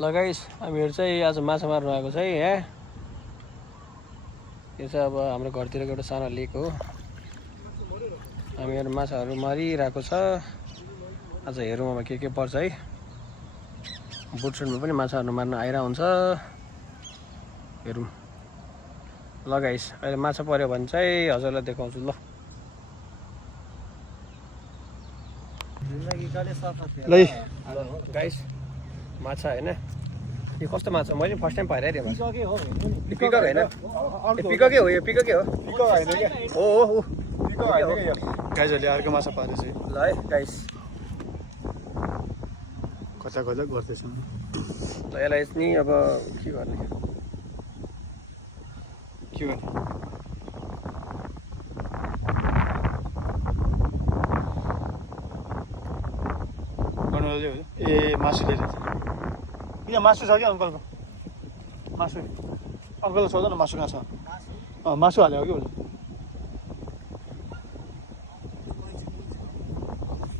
ल गाइस हामीहरू चाहिँ आज माछा मार्नु आएको छ है यहाँ। यो चाहिँ अब हाम्रो घरतिरको एउटा सानो लेक हो। हामीहरू माछाहरू मारिरहेको छ। आज हेरौँ अब के पर्छ है। बुटसुटमा पनि माछाहरू मार्न आइरहेको हुन्छ। हेरौँ ल गाइस, अहिले माछा पर्यो भने चाहिँ हजुरलाई देखाउँछु ल। ल गाइस माछा होइन, यो कस्तो माछा मैले फर्स्ट टाइम पाइरहेको थिएँ। पिकक होइन, पिककै हो, यो पिककै हो। हो गाइजहरूले अर्को माछा पारेछ ल है गाइस, कता कता गर्दैछ। ल यसलाई नि अब के गर्ने ए मासु लिएर किन मासु छ कि अङ्कलको? मासु अङ्कललाई सोध न, मासु कहाँ छ? मासु हाल्यो कि उसले?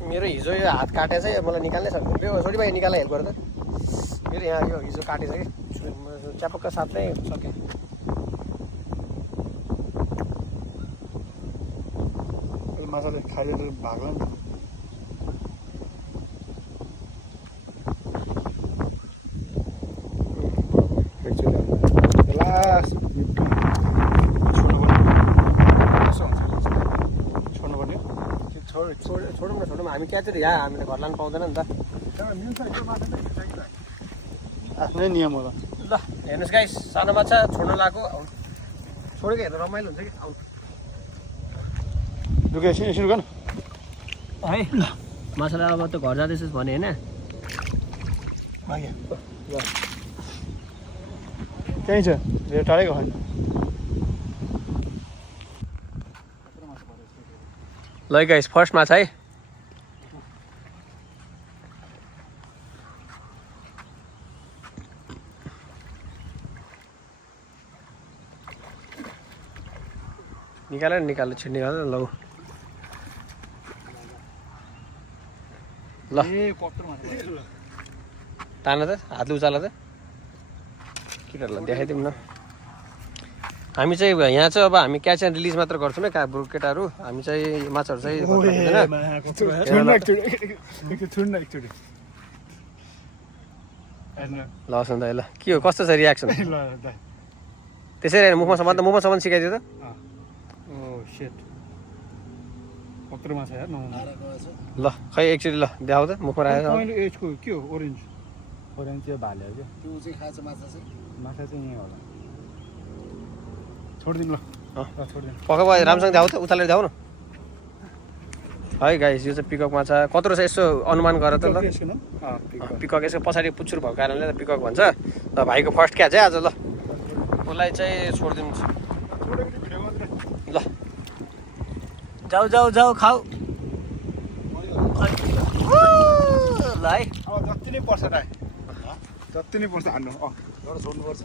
मेरो हिजो यो हात काटेछ, मलाई निकाल्नै सक्यो। छोरी भाइ निकाल्न हेल्प गर्दा मेरो यहाँ यो हिजो काटेछ कि च्यापक्क साथमै सक्यो। माछाले खाएर भाग्ला नि त। छोडौँ न, हामी क्याचेर यहाँ हामीले घर लानु पाउँदैन नि त। आफ्नै नियम होला। ल हेर्नुहोस् गाइस, सानो माछा छोड्नु लगाएको। छोडेको हेर्नु रमाइलो हुन्छ कि। लुगा एकछिन गर्नु है ल, माछालाई अब त घर जाँदैछस् भने होइन। कहीँ छ धेरै टाढैको होइन। ल गाइस फर्स्ट माछा है। निकाल छिट्ने गर्दा ल ल तान त हातले उचाल त केटाहरूलाई देखाइदिउँ न। हामी चाहिँ यहाँ चाहिँ अब हामी क्याच एन्ड रिलिज मात्र गर्छौँ है केटाहरू। हामी चाहिँ माछाहरू चाहिँ ल सुन्दा ल के हो, कस्तो छ रियाक्सन? त्यसरी मुखमा सिकाइदियो त। ल खै एकचोटि ल देखाउ त, मुखमा राखेको के हो? ओरेन्ज चाहिँ भाले हो क्या? त्यो चाहिँ खान्छ माछा चाहिँ? माछा चाहिँ यहीँ होला। छोडिदिनु ल, पक्का भयो, राम्रोसँग देखाउ त, उतालेर देखाउ न। है गाइस यो चाहिँ पिकक माछा कत्रो छ यसो अनुमान गर त ल। पिकक यसको पछाडि पुच्छुर भएको कारणले त पिकक भन्छ। ल भाइको फर्स्ट क्याच है आज। ल उसलाई चाहिँ छोडिदिनु ल। जाऊ खाऊ ल है। अब जति नै पर्छ हान्नु, छोड्नुपर्छ।